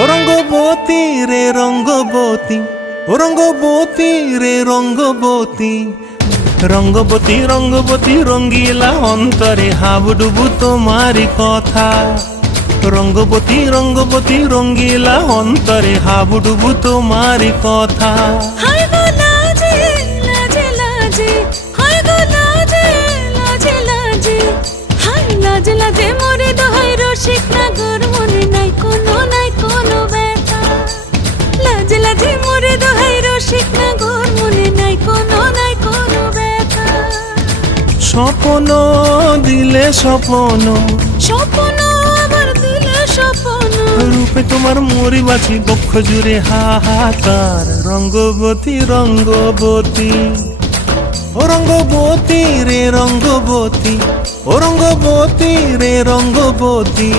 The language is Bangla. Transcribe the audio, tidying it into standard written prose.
ও রঙ্গবতী রে রঙ্গবতী, ও রঙ্গবতী রে রঙ্গবতী, রঙ্গবতী রঙ্গবতী রঙ্গিলা অন্তরে হাবুডুবু তোমারি কথা। রঙ্গবতী রঙ্গবতী রঙ্গিলা অন্তরে হাবুডুবু তোমারি কথা। হায় গো লাজে লাজে লাজে, হায় গো লাজে লাজে লাজে, হায় লাজে লাজে মোরে দোহাই রসিক নাগর মনে নাই কোনো ব্যথা। লাজে লাজে মোরে দোহাই রসিক নাগর মনে নাই কোনো ব্যথা। স্বপ্ন দিলে স্বপ্ন, স্বপ্ন আবার দিলে স্বপ্ন, রূপে তোমার মরি বাছি বক্ষ জুড়ে হাহাকার। রঙ্গবতী রঙ্গবতী, ও রঙ্গবতী রে রঙ্গবতী, ও রঙ্গবতী রে রঙ্গবতী।